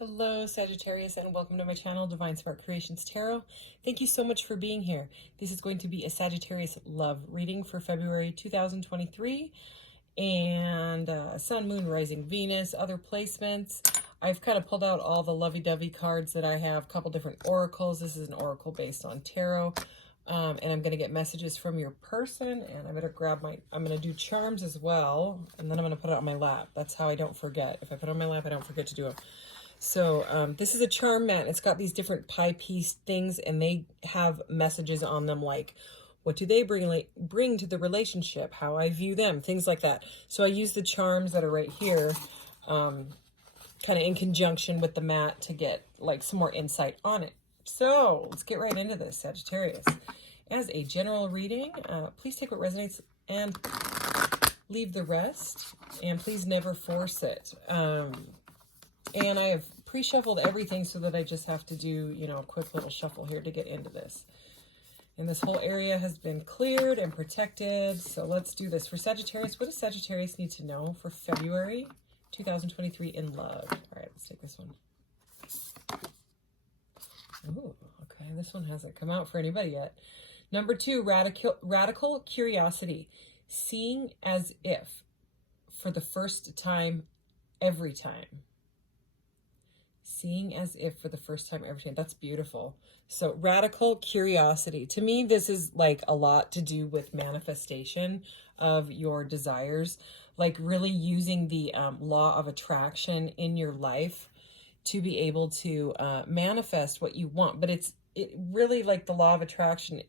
Hello, Sagittarius, and welcome to my channel, Divine Spark Creations Tarot. Thank you so much for being here. This is going to be a Sagittarius love reading for February 2023, and Sun, Moon, Rising, Venus, other placements. I've kind of pulled out all the lovey-dovey cards that I have, a couple different oracles. This is an oracle based on tarot, and I'm going to get messages from your person, and I'm going to do charms as well, and then I'm going to put it on my lap. That's how I don't forget. If I put it on my lap, I don't forget to do them. So this is a charm mat. It's got these different pie piece things, and they have messages on them like, what do they bring to the relationship, how I view them, things like that. So I use the charms that are right here kind of in conjunction with the mat to get like some more insight on it. So let's get right into this, Sagittarius. As a general reading, please take what resonates and leave the rest, and please never force it. And I have pre-shuffled everything so that I just have to do, a quick little shuffle here to get into this. And this whole area has been cleared and protected. So let's do this. For Sagittarius, what does Sagittarius need to know for February 2023 in love? All right, let's take this one. Ooh, okay. This one hasn't come out for anybody yet. Number 2, radical curiosity. Seeing as if for the first time, every time. Seeing as if for the first time every time. That's beautiful. So radical curiosity. To me, this is like a lot to do with manifestation of your desires. Like really using the law of attraction in your life to be able to manifest what you want. But it really, like, the law of attraction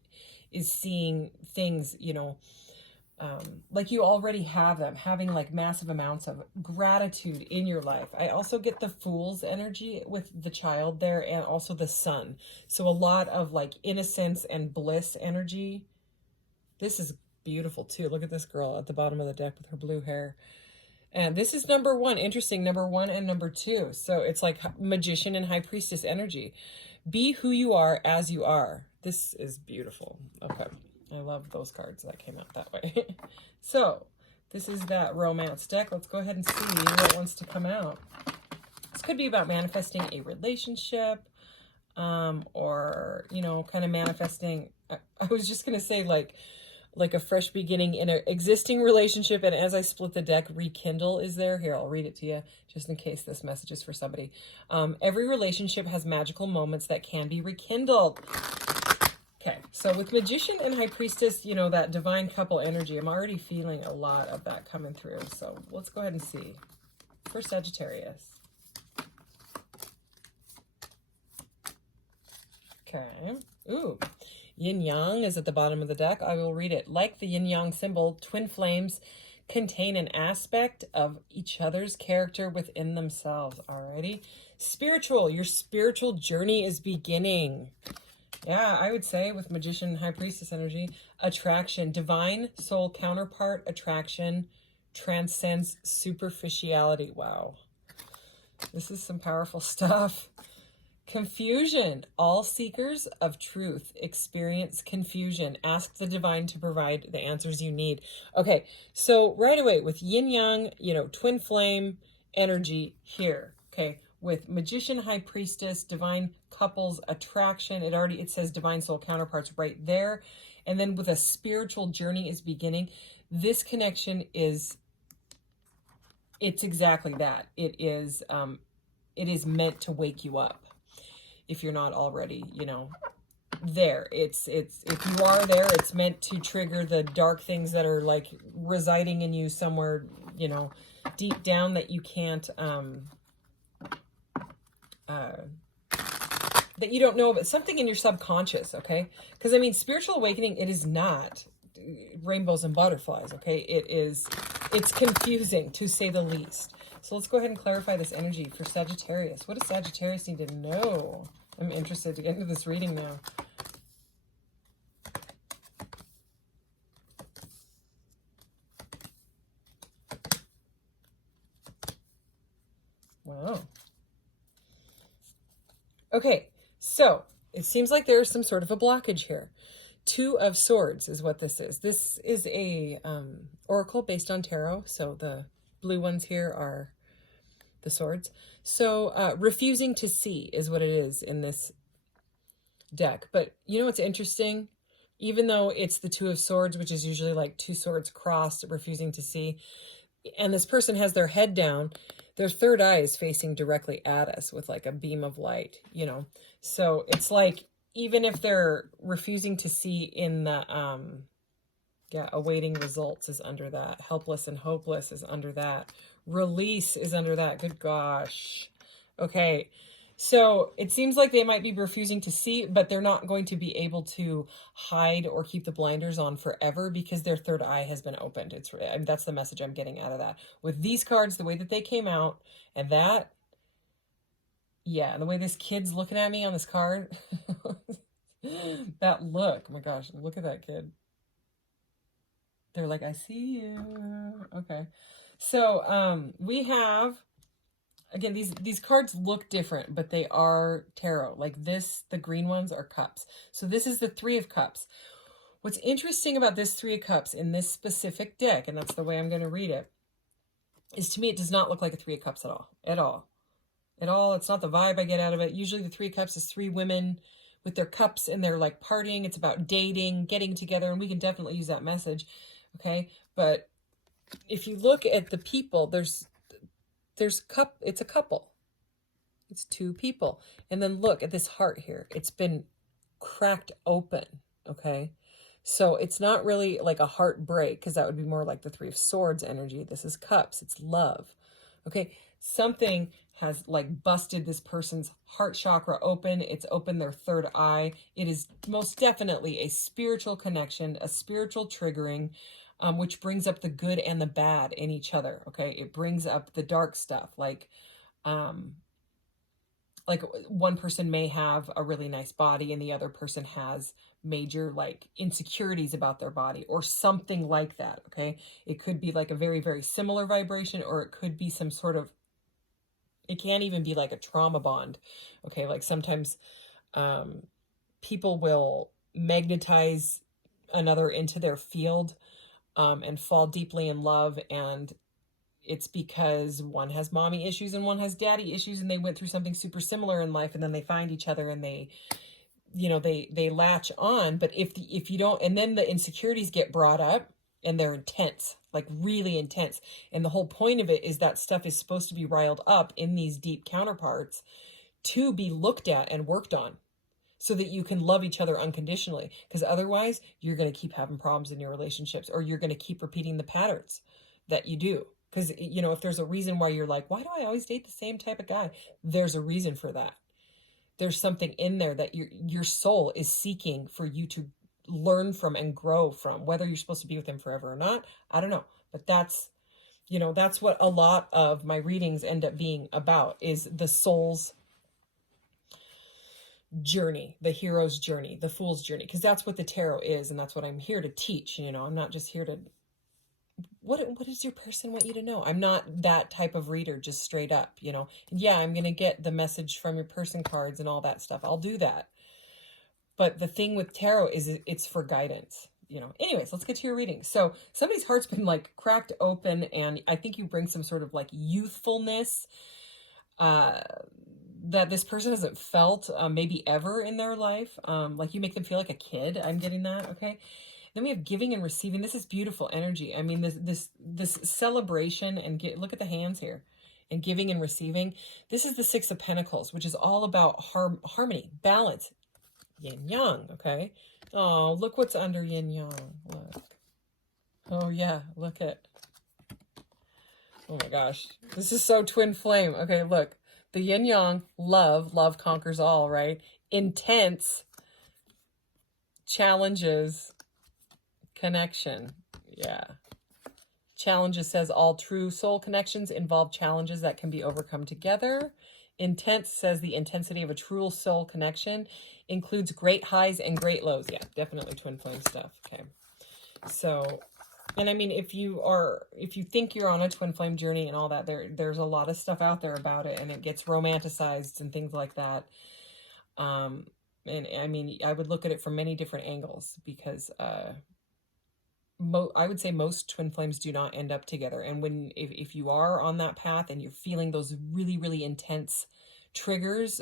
is seeing things, like you already have them, having like massive amounts of gratitude in your life. I also get the Fool's energy with the child there, and also the sun. So a lot of like innocence and bliss energy. This is beautiful too. Look at this girl at the bottom of the deck with her blue hair. And this is number 1. Interesting. Number 1 and number 2. So it's like Magician and High Priestess energy. Be who you are as you are. This is beautiful. Okay. I love those cards that came out that way. So this is that romance deck. Let's go ahead and see what wants to come out. This could be about manifesting a relationship, or, kind of manifesting. I was just going to say like a fresh beginning in an existing relationship. And as I split the deck, rekindle is there. Here, I'll read it to you just in case this message is for somebody. Every relationship has magical moments that can be rekindled. Okay, so with Magician and High Priestess, that divine couple energy, I'm already feeling a lot of that coming through. So let's go ahead and see. For Sagittarius. Okay. Ooh. Yin Yang is at the bottom of the deck. I will read it. Like the Yin Yang symbol, twin flames contain an aspect of each other's character within themselves. Alrighty. Spiritual. Your spiritual journey is beginning. Yeah, I would say with Magician, High Priestess energy, attraction, divine soul counterpart attraction transcends superficiality. Wow. This is some powerful stuff. Confusion. All seekers of truth experience confusion. Ask the divine to provide the answers you need. Okay, so right away with Yin Yang, twin flame energy here. Okay, with Magician, High Priestess, divine couples attraction, it says divine soul counterparts right there. And then with a spiritual journey is beginning. This connection it's exactly that. It is meant to wake you up. If you're not already, there. It's if you are there, it's meant to trigger the dark things that are like residing in you somewhere, deep down that you can't that you don't know, but something in your subconscious, okay? Because spiritual awakening, it is not rainbows and butterflies, okay? It's confusing, to say the least. So let's go ahead and clarify this energy for Sagittarius. What does Sagittarius need to know? I'm interested to get into this reading now. Wow. Okay, so it seems like there's some sort of a blockage here. 2 of Swords is what this is. This is a oracle based on tarot. So the blue ones here are the swords. So refusing to see is what it is in this deck. But you know what's interesting? Even though it's the Two of Swords, which is usually like two swords crossed, refusing to see, and this person has their head down, their third eye is facing directly at us with like a beam of light, you know. So it's like, even if they're refusing to see in the yeah, awaiting results is under that, helpless and hopeless is under that, release is under that. Good gosh. Okay, so it seems like they might be refusing to see, but they're not going to be able to hide or keep the blinders on forever because their third eye has been opened. That's the message I'm getting out of that. With these cards, the way that they came out, and that, yeah, and the way this kid's looking at me on this card, that look, oh my gosh, look at that kid. They're like, I see you. Okay. So we have, again, these cards look different, but they are tarot. Like this, the green ones are cups. So this is the Three of Cups. What's interesting about this Three of Cups in this specific deck, and that's the way I'm going to read it, is to me it does not look like a Three of Cups at all. At all. At all. It's not the vibe I get out of it. Usually the Three of Cups is three women with their cups and they're like partying. It's about dating, getting together, and we can definitely use that message. Okay, but if you look at the people, it's a couple. It's two people. And then look at this heart here. It's been cracked open, okay? So it's not really like a heartbreak, because that would be more like the Three of Swords energy. This is cups. It's love, okay? Something has like busted this person's heart chakra open. It's opened their third eye. It is most definitely a spiritual connection, a spiritual triggering, which brings up the good and the bad in each other. Okay. It brings up the dark stuff. Like one person may have a really nice body and the other person has major like insecurities about their body or something like that. Okay. It could be like a very, very similar vibration, or it could be some sort of, it can't even be like a trauma bond. Okay. Like sometimes people will magnetize another into their field and fall deeply in love. And it's because one has mommy issues and one has daddy issues, and they went through something super similar in life, and then they find each other and they, you know, they latch on. But if you don't, and then the insecurities get brought up and they're intense, like really intense. And the whole point of it is that stuff is supposed to be riled up in these deep counterparts to be looked at and worked on, so that you can love each other unconditionally. Because otherwise you're going to keep having problems in your relationships, or you're going to keep repeating the patterns that you do. Because, you know, if there's a reason why you're like, why do I always date the same type of guy? There's a reason for that. There's something in there that your soul is seeking for you to learn from and grow from. Whether you're supposed to be with him forever or not, I don't know. But that's, you know, that's what a lot of my readings end up being about, is the soul's journey, the hero's journey, the fool's journey. Because that's what the tarot is, and that's what I'm here to teach. You know, I'm not just here to, what does your person want you to know? I'm not that type of reader, just straight up, you know. And yeah, I'm going to get the message from your person cards and all that stuff. I'll do that. But the thing with tarot is it's for guidance, you know. Anyways, let's get to your reading. So somebody's heart's been like cracked open, and I think you bring some sort of like youthfulness that this person hasn't felt maybe ever in their life. Like you make them feel like a kid. I'm getting that. Okay. Then we have giving and receiving. This is beautiful energy. I mean, this celebration, and look at the hands here, and giving and receiving. This is the Six of Pentacles, which is all about harmony, balance, yin yang. Okay. Oh, look what's under yin yang. Look. Oh yeah, look at. Oh my gosh, this is so twin flame. Okay, look. The yin yang, love conquers all, right? Intense, challenges, connection. Yeah. Challenges says all true soul connections involve challenges that can be overcome together. Intense says the intensity of a true soul connection includes great highs and great lows. Yeah, definitely twin flame stuff. Okay. So, and I mean, if you think you're on a twin flame journey and all that, there's a lot of stuff out there about it, and it gets romanticized and things like that. And I mean, I would look at it from many different angles, because I would say most twin flames do not end up together. And if you are on that path and you're feeling those really, really intense triggers,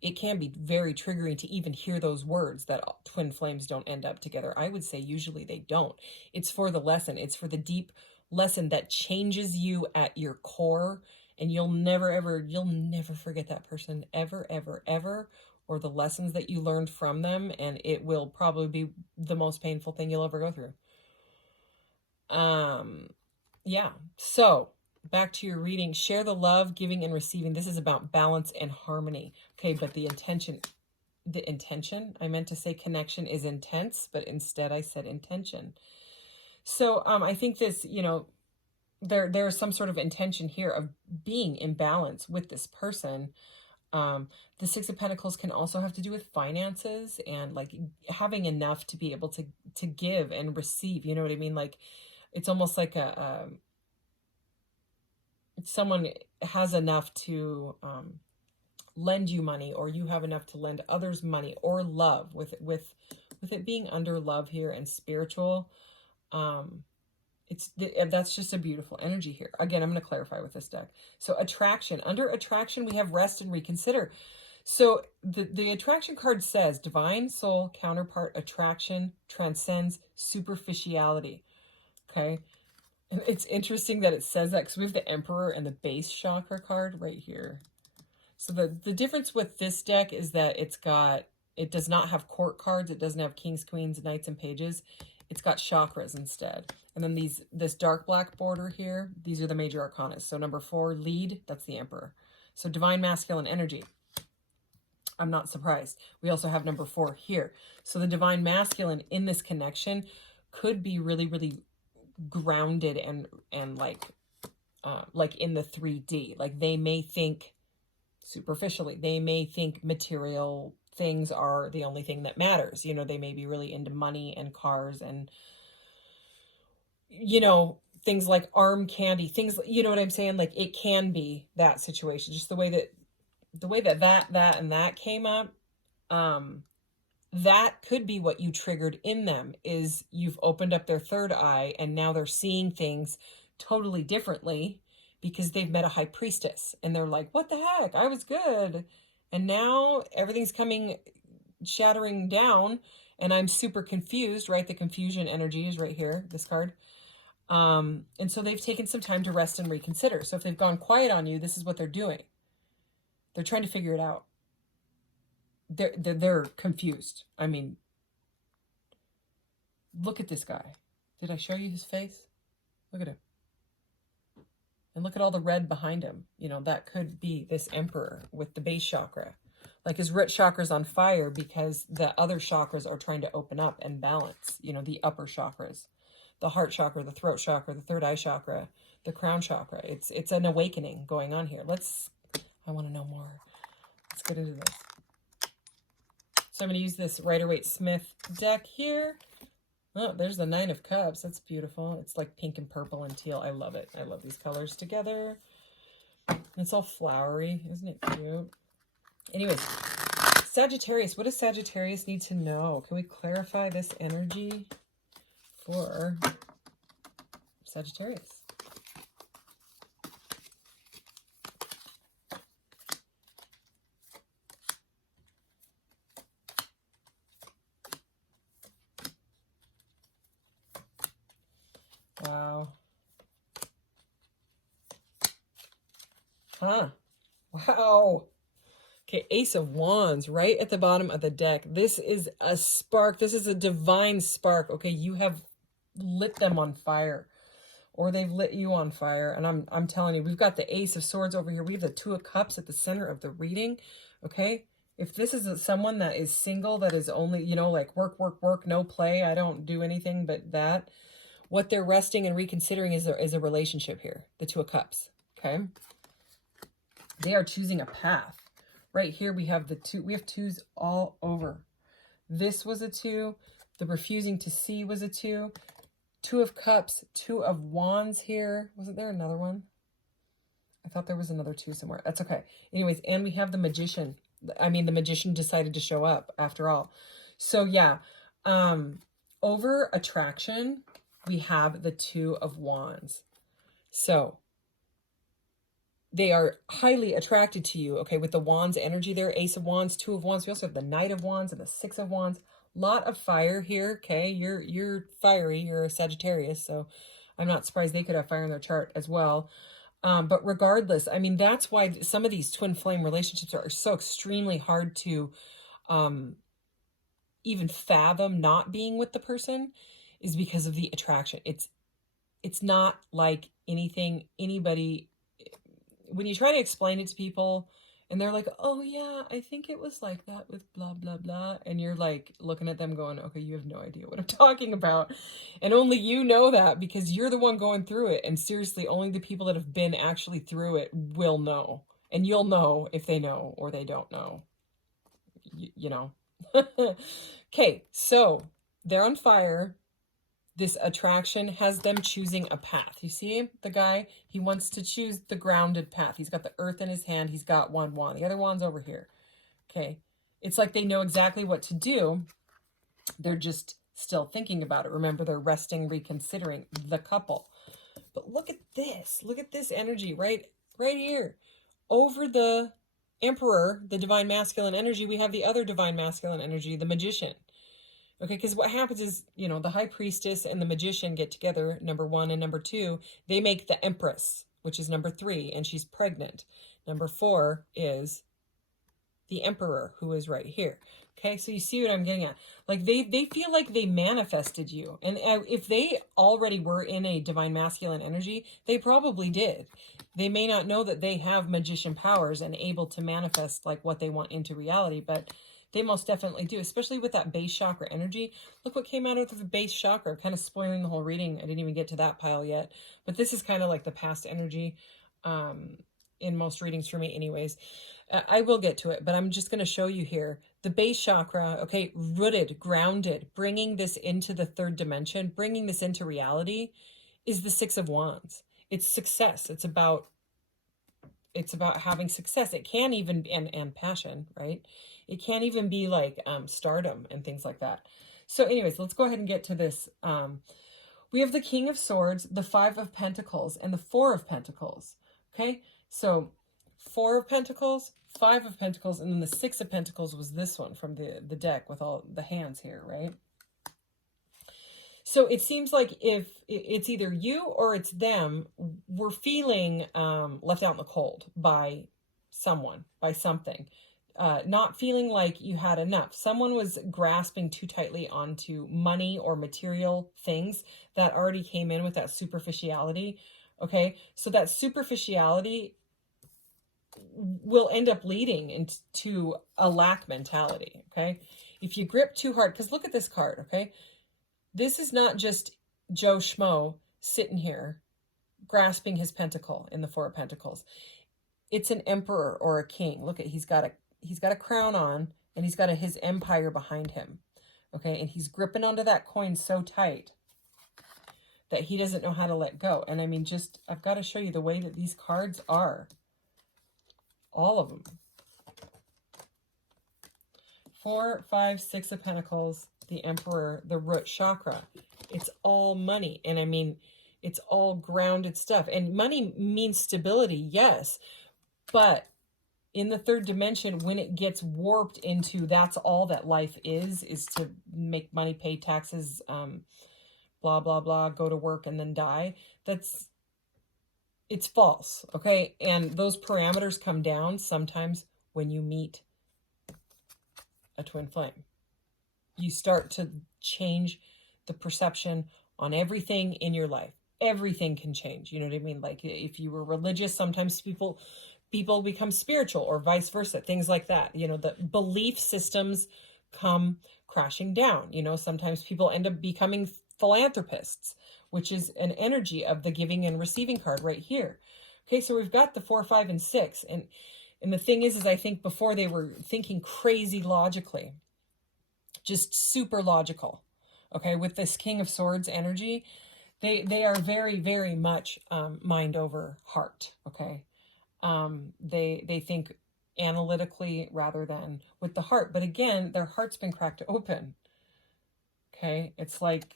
it can be very triggering to even hear those words that twin flames don't end up together. I would say usually they don't. It's for the lesson. It's for the deep lesson that changes you at your core, and you'll never forget that person ever, ever, ever, or the lessons that you learned from them, and it will probably be the most painful thing you'll ever go through. Yeah. So back to your reading. Share the love, giving and receiving. This is about balance and harmony. Okay, but the intention, I meant to say connection is intense, but instead I said intention. So I think this, there's some sort of intention here of being in balance with this person. The Six of Pentacles can also have to do with finances and like having enough to be able to give and receive. You know what I mean? Like it's almost like someone has enough to lend you money, or you have enough to lend others money, or love, with it being under love here and spiritual. That's just a beautiful energy here. Again, I'm going to clarify with this deck. So attraction, under attraction, we have rest and reconsider. So the attraction card says divine soul counterpart attraction transcends superficiality. Okay. And it's interesting that it says that because we have the Emperor and the base chakra card right here. So the difference with this deck is that it does not have court cards. It doesn't have kings, queens, knights, and pages. It's got chakras instead. And then this dark black border here, these are the major arcana. So number 4, lead, that's the Emperor. So divine masculine energy. I'm not surprised. We also have number 4 here. So the divine masculine in this connection could be really, really grounded and like in the 3D. Like they may think superficially. They may think material things are the only thing that matters. They may be really into money and cars and, things like arm candy, things, you know what I'm saying? Like it can be that situation, just the way that came up. That could be what you triggered in them, is you've opened up their third eye and now they're seeing things totally differently because they've met a high priestess and they're like, what the heck? I was good. And now everything's shattering down and I'm super confused, right? The confusion energy is right here, this card. And so they've taken some time to rest and reconsider. So if they've gone quiet on you, this is what they're doing. They're trying to figure it out. They're confused. I mean, look at this guy. Did I show you his face? Look at him. And look at all the red behind him. That could be this Emperor with the base chakra. Like his root chakra's on fire because the other chakras are trying to open up and balance, the upper chakras. The heart chakra, the throat chakra, the third eye chakra, the crown chakra. It's an awakening going on here. I want to know more. Let's get into this. So I'm going to use this Rider-Waite-Smith deck here. Oh, there's the 9 of Cups. That's beautiful. It's like pink and purple and teal. I love it. I love these colors together. It's all flowery. Isn't it cute? Anyways, Sagittarius. What does Sagittarius need to know? Can we clarify this energy for Sagittarius? Wow. Huh. Wow. Okay, Ace of Wands right at the bottom of the deck. This is a spark. This is a divine spark. Okay, you have lit them on fire, or they've lit you on fire. And I'm telling you, we've got the Ace of Swords over here. We have the 2 of Cups at the center of the reading. Okay, if this is someone that is single, that is only, like work, no play, I don't do anything but that, what they're resting and reconsidering is a relationship here, the 2 of Cups. Okay, they are choosing a path. Right here we have the 2. We have 2s all over. This was a 2. The refusing to see was a 2. 2 of Cups, 2 of Wands here. Wasn't there another one? I thought there was another 2 somewhere. That's okay. Anyways, and we have the Magician. I mean, the Magician decided to show up after all. So yeah, over attraction, we have the Two of Wands. So they are highly attracted to you, okay, with the Wands energy there, Ace of Wands, Two of Wands. We also have the Knight of Wands and the Six of Wands. Lot of fire here, okay? You're fiery, you're a Sagittarius, so I'm not surprised they could have fire in their chart as well. But regardless, I mean, that's why some of these twin flame relationships are so extremely hard to even fathom not being with the person, is because of the attraction. It's not like anything anybody, when you try to explain it to people and they're like, oh yeah, I think it was like that with blah, blah, blah. And you're like looking at them going, okay, you have no idea what I'm talking about. And only you know that because you're the one going through it. And seriously, only the people that have been actually through it will know. And you'll know if they know or they don't know, you know. Okay, so they're on fire. This attraction has them choosing a path. You see the guy? He wants to choose the grounded path. He's got the earth in his hand. He's got one wand. The other wand's over here. Okay. It's like they know exactly what to do. They're just still thinking about it. Remember, they're resting, reconsidering the couple. But look at this. Look at this energy right here. Over the Emperor, the divine masculine energy, we have the other divine masculine energy, the Magician. Okay, because what happens is, you know, the High Priestess and the Magician get together, number 1, and number 2. They make the Empress, which is number 3, and she's pregnant. Number 4 is the Emperor, who is right here. Okay, so you see what I'm getting at. Like, they feel like they manifested you. And if they already were in a divine masculine energy, they probably did. They may not know that they have magician powers and able to manifest, like, what they want into reality, but they most definitely do, especially with that base chakra energy. Look what came out of the base chakra, kind of spoiling the whole reading. I didn't even get to that pile yet. But this is kind of like the past energy in most readings for me anyways. I will get to it, but I'm just going to show you here. The base chakra, okay, rooted, grounded, bringing this into the third dimension, bringing this into reality, is the Six of Wands. It's success. It's about having success. It can even, and passion, right? It can't even be like stardom and things like that. So anyways, let's go ahead and get to this. We have the King of Swords, the Five of Pentacles, and the Four of Pentacles. Okay, so Four of Pentacles, Five of Pentacles, and then the Six of Pentacles was this one from the deck with all the hands here, right? So it seems like if it's either you or it's them, we're feeling left out in the cold by someone, by something. Not feeling like you had enough. Someone was grasping too tightly onto money or material things that already came in with that superficiality. Okay, so that superficiality will end up leading into a lack mentality. Okay, if you grip too hard, because look at this card. Okay, this is not just Joe Schmo sitting here grasping his pentacle in the Four of Pentacles. It's an emperor or a king. Look at, he's got a crown on, and he's got his empire behind him. Okay, and he's gripping onto that coin so tight that he doesn't know how to let go. And I mean, just, I've got to show you the way that these cards are. All of them. 4, 5, 6 of Pentacles, the Emperor, the root chakra. It's all money. And I mean, it's all grounded stuff. And money means stability, yes. But in the third dimension, when it gets warped into that's all that life is to make money, pay taxes, blah, blah, blah, go to work and then die. It's false, okay? And those parameters come down sometimes when you meet a twin flame. You start to change the perception on everything in your life. Everything can change, you know what I mean? Like if you were religious, sometimes people become spiritual or vice versa, things like that. You know, the belief systems come crashing down. You know, sometimes people end up becoming philanthropists, which is an energy of the giving and receiving card right here. Okay, so we've got the 4, 5, and 6. And the thing is I think before they were thinking crazy logically, just super logical. Okay, with this King of Swords energy, they are very, very much mind over heart. Okay. They think analytically rather than with the heart. But again, their heart's been cracked open. Okay. It's like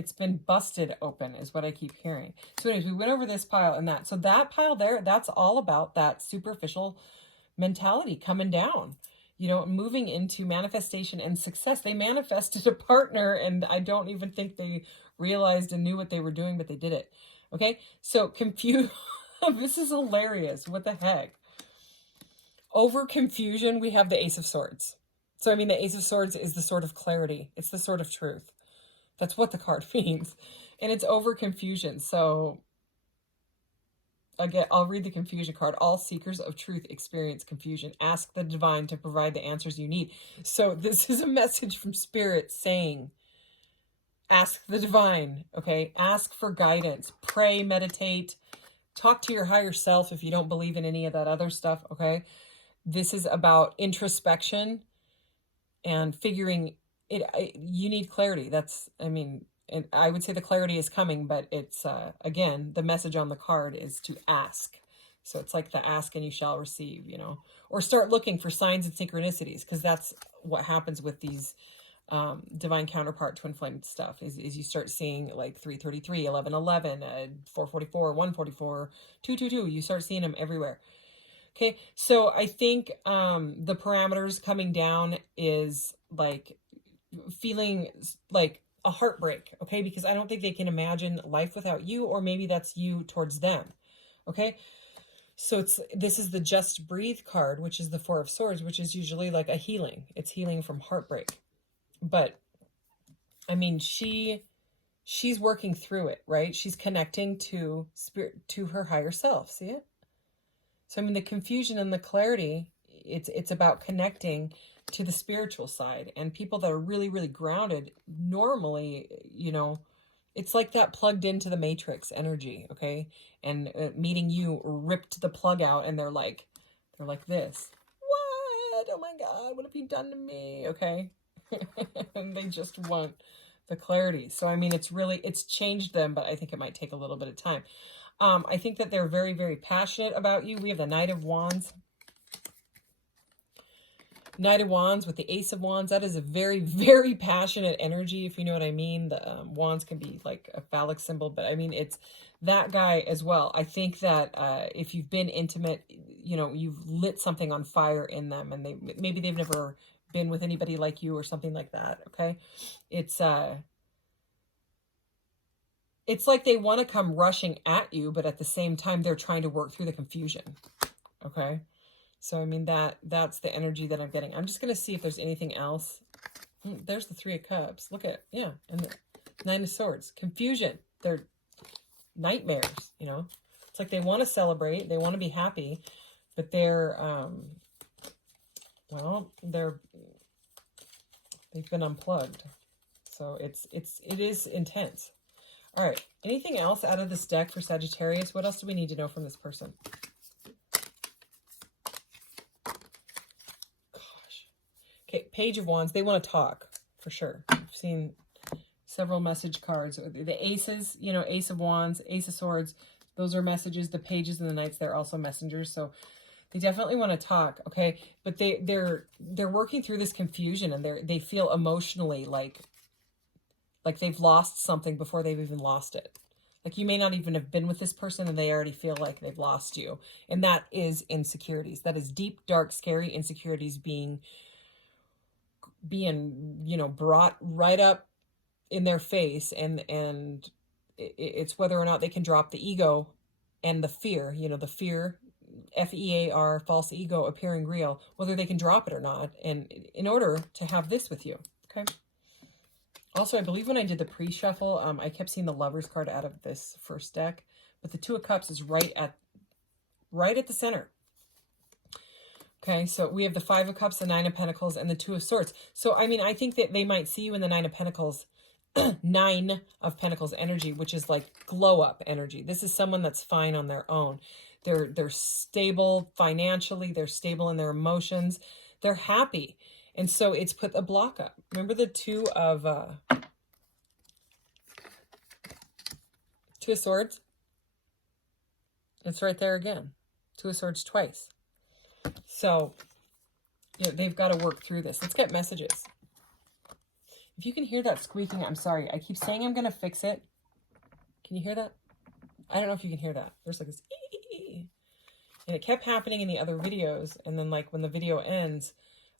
It's been busted open is what I keep hearing. So anyways, we went over this pile and that. So that pile there, that's all about that superficial mentality coming down, you know, moving into manifestation and success. They manifested a partner and I don't even think they realized and knew what they were doing, but they did it. Okay. So confused. This is hilarious. What the heck? Over confusion, we have the Ace of Swords. So, I mean, the Ace of Swords is the sword of clarity. It's the sword of truth. That's what the card means. And it's over confusion. So, again, I'll read the confusion card. All seekers of truth experience confusion. Ask the divine to provide the answers you need. So, this is a message from Spirit saying, ask the divine, okay? Ask for guidance. Pray, meditate. Talk to your higher self if you don't believe in any of that other stuff, okay? This is about introspection and figuring it. You need clarity. That's, I mean, and I would say the clarity is coming, but it's, again, the message on the card is to ask. So it's like the ask and you shall receive, you know, or start looking for signs and synchronicities, because that's what happens with these divine counterpart twin flame stuff is you start seeing like 333, 1111, 444, 144, 222. You start seeing them everywhere. Okay, so I think the parameters coming down is like feeling like a heartbreak, okay? Because I don't think they can imagine life without you, or maybe that's you towards them, okay? So this is the Just Breathe card, which is the Four of Swords, which is usually like a healing. It's healing from heartbreak. But I mean, she's working through it, right? She's connecting to spirit, to her higher self. See it? So I mean, the confusion and the clarity, it's about connecting to the spiritual side. And people that are really, really grounded, normally, you know, it's like that plugged into the matrix energy, okay? And meeting you ripped the plug out, and they're like this. What? Oh my God, what have you done to me? Okay. And they just want the clarity. So, I mean, it's changed them, but I think it might take a little bit of time. I think that they're very, very passionate about you. We have the Knight of Wands. Knight of Wands with the Ace of Wands. That is a very, very passionate energy, if you know what I mean. The wands can be like a phallic symbol, but I mean, it's that guy as well. I think that if you've been intimate, you know, you've lit something on fire in them, and maybe they've never been with anybody like you or something like that, okay? It's like they want to come rushing at you, but at the same time, they're trying to work through the confusion, okay? So, I mean, that's the energy that I'm getting. I'm just going to see if there's anything else. There's the Three of Cups. Look at, yeah, and the Nine of Swords. Confusion. They're nightmares, you know? It's like they want to celebrate. They want to be happy, but they're, well, they've been unplugged. So it is intense. All right. Anything else out of this deck for Sagittarius? What else do we need to know from this person? Gosh. Okay. Page of Wands. They want to talk for sure. I've seen several message cards. The aces, you know, Ace of Wands, Ace of Swords. Those are messages. The pages and the knights, they're also messengers. So they definitely want to talk, okay? But they're working through this confusion, and they feel emotionally like they've lost something before they've even lost it. Like you may not even have been with this person, and they already feel like they've lost you. And that is insecurities. That is deep, dark, scary insecurities being, you know, brought right up in their face, and it's whether or not they can drop the ego and the fear, you know, the fear, F-E-A-R, false ego appearing real, whether they can drop it or not, and in order to have this with you, okay? Also, I believe when I did the pre-shuffle, I kept seeing the Lovers card out of this first deck, but the Two of Cups is right at the center. Okay, so we have the Five of Cups, the Nine of Pentacles, and the Two of Swords. So, I mean, I think that they might see you in the Nine of Pentacles, Nine of Pentacles energy, which is like glow up energy. This is someone that's fine on their own. They're stable financially. They're stable in their emotions. They're happy. And so it's put a block up. Remember the Two of Swords? It's right there again. Two of Swords twice. So, you know, they've got to work through this. Let's get messages. If you can hear that squeaking, I'm sorry. I keep saying I'm going to fix it. Can you hear that? I don't know if you can hear that. There's like this ee. And it kept happening in the other videos. And then like when the video ends,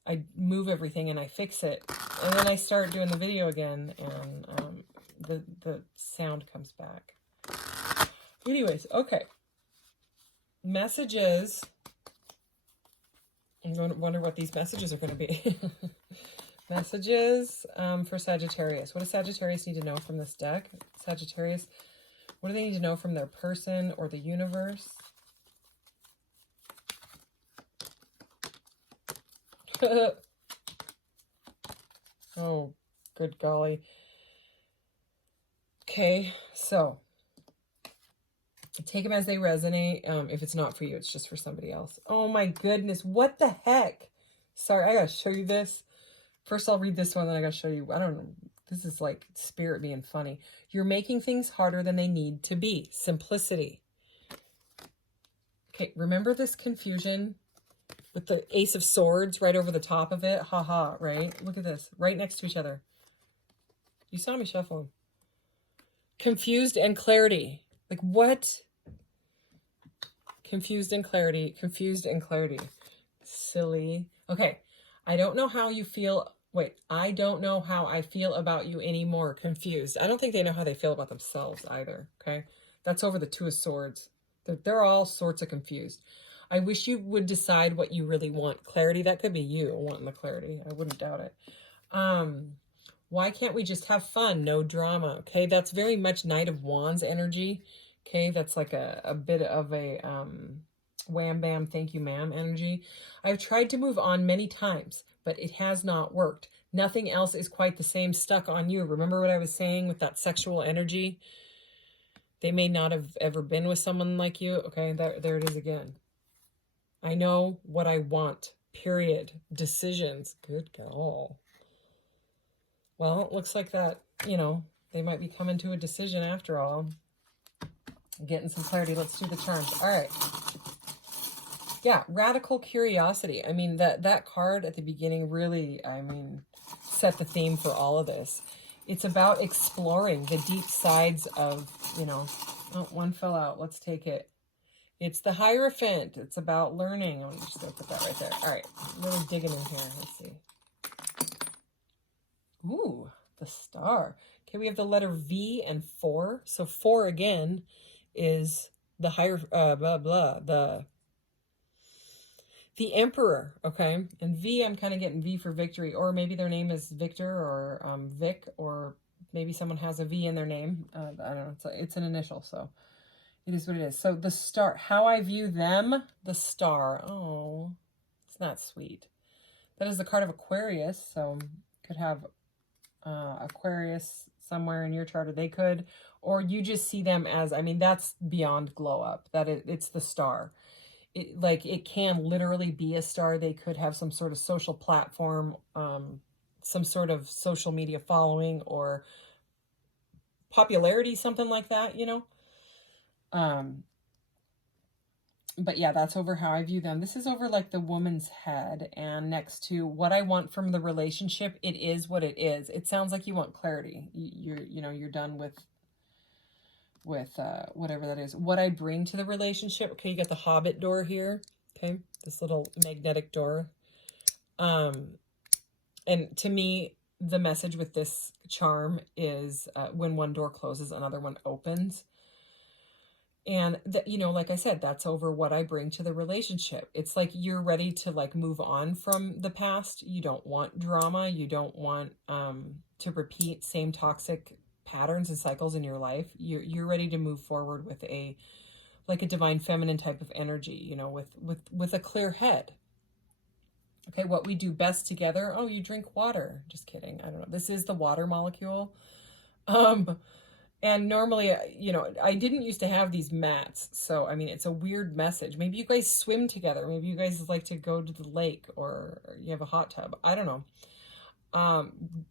I move everything and I fix it. And then I start doing the video again and the sound comes back. Anyways, okay. Messages. I'm going to wonder what these messages are going to be. Messages for Sagittarius. What does Sagittarius need to know from this deck? Sagittarius, what do they need to know from their person or the universe? Oh, good golly. Okay, so take them as they resonate. If it's not for you, it's just for somebody else. Oh my goodness, what the heck? Sorry, I gotta show you this. First, I'll read this one, then I gotta show you. I don't know. This is like spirit being funny. You're making things harder than they need to be. Simplicity. Okay, remember this confusion with the Ace of Swords right over the top of it? Haha, right? Look at this. Right next to each other. You saw me shuffling. Confused and clarity. Like what? Confused and clarity. Confused and clarity. Silly. Okay. I don't know how you feel. Wait, I don't know how I feel about you anymore. Confused. I don't think they know how they feel about themselves either. Okay. That's over the Two of Swords. They're all sorts of confused. I wish you would decide what you really want. Clarity. That could be you wanting the clarity. I wouldn't doubt it. Why can't we just have fun? No drama. Okay. That's very much Knight of Wands energy. Okay. That's like a bit of a, wham bam thank you ma'am energy. I've tried to move on many times, but it has not worked. Nothing else is quite the same stuck on you. Remember what I was saying with that sexual energy? They may not have ever been with someone like you. Okay, there it is again. I know what I want, period. Decisions. Good girl. Well, it looks like that, you know, they might be coming to a decision after all. Getting some clarity. Let's do the charms. All right. Yeah, radical curiosity. I mean, that card at the beginning really, I mean, set the theme for all of this. It's about exploring the deep sides of, you know, oh, one fell out. Let's take it. It's the Hierophant. It's about learning. I'm just going to put that right there. All right, really digging in here. Let's see. Ooh, the Star. Okay, we have the letter V and 4. So 4 again is the the Emperor, okay? And V, I'm kind of getting V for victory, or maybe their name is Victor or Vic, or maybe someone has a V in their name. I don't know. It's an initial, so it is what it is. So the Star, how I view them, the Star. Oh, it's not sweet. That is the card of Aquarius, so could have Aquarius somewhere in your chart, or they could, or you just see them as, I mean, that's beyond glow up. It's the Star. It can literally be a star. They could have some sort of social platform, some sort of social media following or popularity, something like that, you know? But yeah, that's over how I view them. This is over like the woman's head, and next to what I want from the relationship, it is what it is. It sounds like you want clarity. You're done with whatever that is. What I bring to the relationship. Okay, you got the Hobbit door here. Okay, this little magnetic door. And to me, the message with this charm is when one door closes, another one opens. And that, you know, like I said, that's over what I bring to the relationship. It's like you're ready to like move on from the past. You don't want drama. You don't want to repeat same toxic patterns and cycles in your life. You're ready to move forward with a divine feminine type of energy, you know, with a clear head. Okay, what we do best together. Oh, you drink water. Just kidding. I don't know. This is the water molecule. And normally, you know, I didn't used to have these mats. So, I mean, it's a weird message. Maybe you guys swim together. Maybe you guys like to go to the lake, or you have a hot tub. I don't know.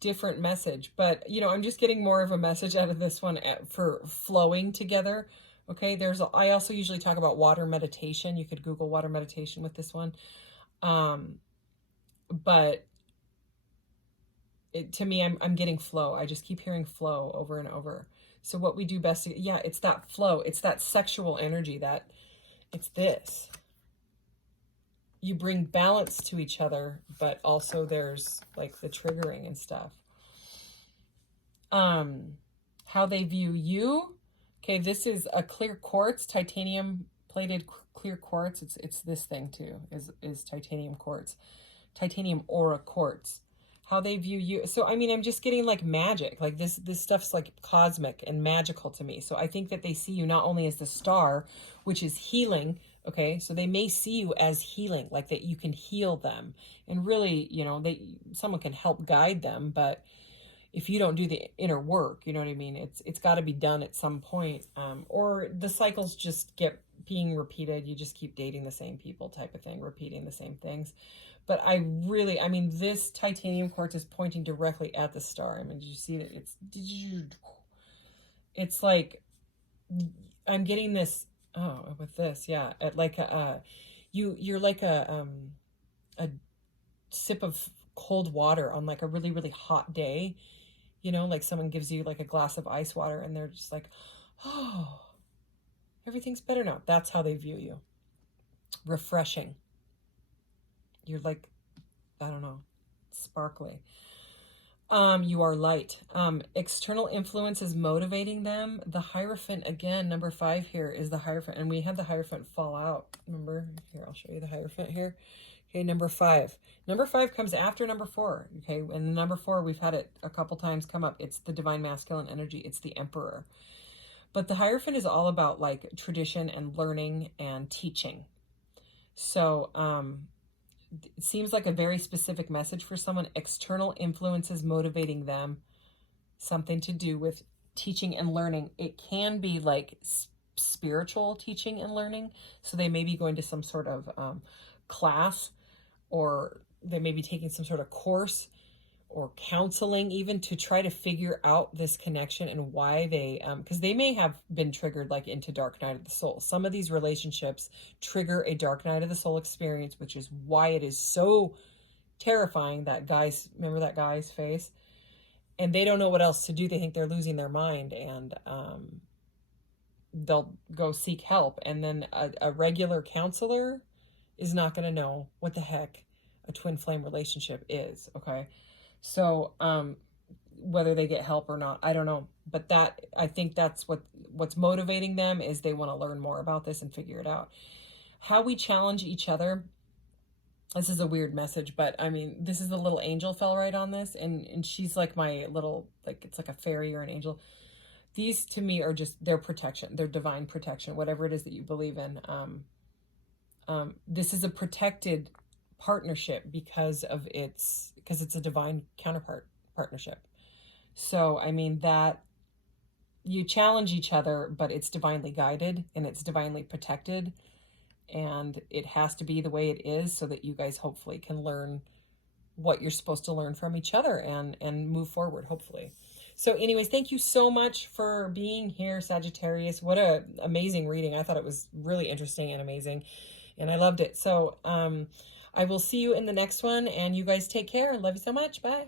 Different message, but you know, I'm just getting more of a message out of this one for flowing together. Okay, I also usually talk about water meditation. You could Google water meditation with this one. But to me, I'm getting flow. I just keep hearing flow over and over. So what we do best, yeah, it's that flow. It's that sexual energy, that it's this. You bring balance to each other, but also there's like the triggering and stuff. How they view you. Okay, this is a clear quartz, titanium plated clear quartz. It's this thing too, is titanium quartz. Titanium aura quartz. How they view you. So I mean, I'm just getting like magic. Like this stuff's like cosmic and magical to me. So I think that they see you not only as the star, which is healing, okay? So they may see you as healing, like that you can heal them. And really, you know, someone can help guide them, but if you don't do the inner work, you know what I mean? It's got to be done at some point. Or the cycles just get being repeated. You just keep dating the same people type of thing, repeating the same things. But I mean, this titanium quartz is pointing directly at the star. I mean, did you see that? It's like, I'm getting this, oh, with this, yeah. At like you're like a sip of cold water on like a really, really hot day. You know, like someone gives you like a glass of ice water and they're just like, oh, everything's better now. That's how they view you. Refreshing. You're like, I don't know, sparkly. You are light. External influence is motivating them. The Hierophant, again, number 5 here is the Hierophant. And we had the Hierophant fall out. Remember? Here, I'll show you the Hierophant here. Okay, number 5. Number 5 comes after number 4. Okay, and number 4, we've had it a couple times come up. It's the divine masculine energy. It's the Emperor. But the Hierophant is all about like tradition and learning and teaching. So it seems like a very specific message for someone. External influences motivating them. Something to do with teaching and learning. It can be like spiritual teaching and learning. So they may be going to some sort of class, or they may be taking some sort of course or counseling even to try to figure out this connection and why they, because they may have been triggered like into dark night of the soul. Some of these relationships trigger a dark night of the soul experience, which is why it is so terrifying. That guy's, remember that guy's face? And they don't know what else to do. They think they're losing their mind, and they'll go seek help. And then a regular counselor is not going to know what the heck a twin flame relationship is, okay? So whether they get help or not, I don't know. But that, I think that's what's motivating them, is they want to learn more about this and figure it out. How we challenge each other. This is a weird message, but I mean, this is the little angel fell right on this, and she's like my little, like, it's like a fairy or an angel. These to me are just their protection, their divine protection, whatever it is that you believe in. This is a protected partnership because it's a divine counterpart partnership. So, I mean, that you challenge each other, but it's divinely guided and it's divinely protected, and it has to be the way it is so that you guys hopefully can learn what you're supposed to learn from each other and move forward, hopefully. So anyways, thank you so much for being here, Sagittarius. What a amazing reading. I thought it was really interesting and amazing, and I loved it. So I will see you in the next one, and you guys take care. Love you so much. Bye.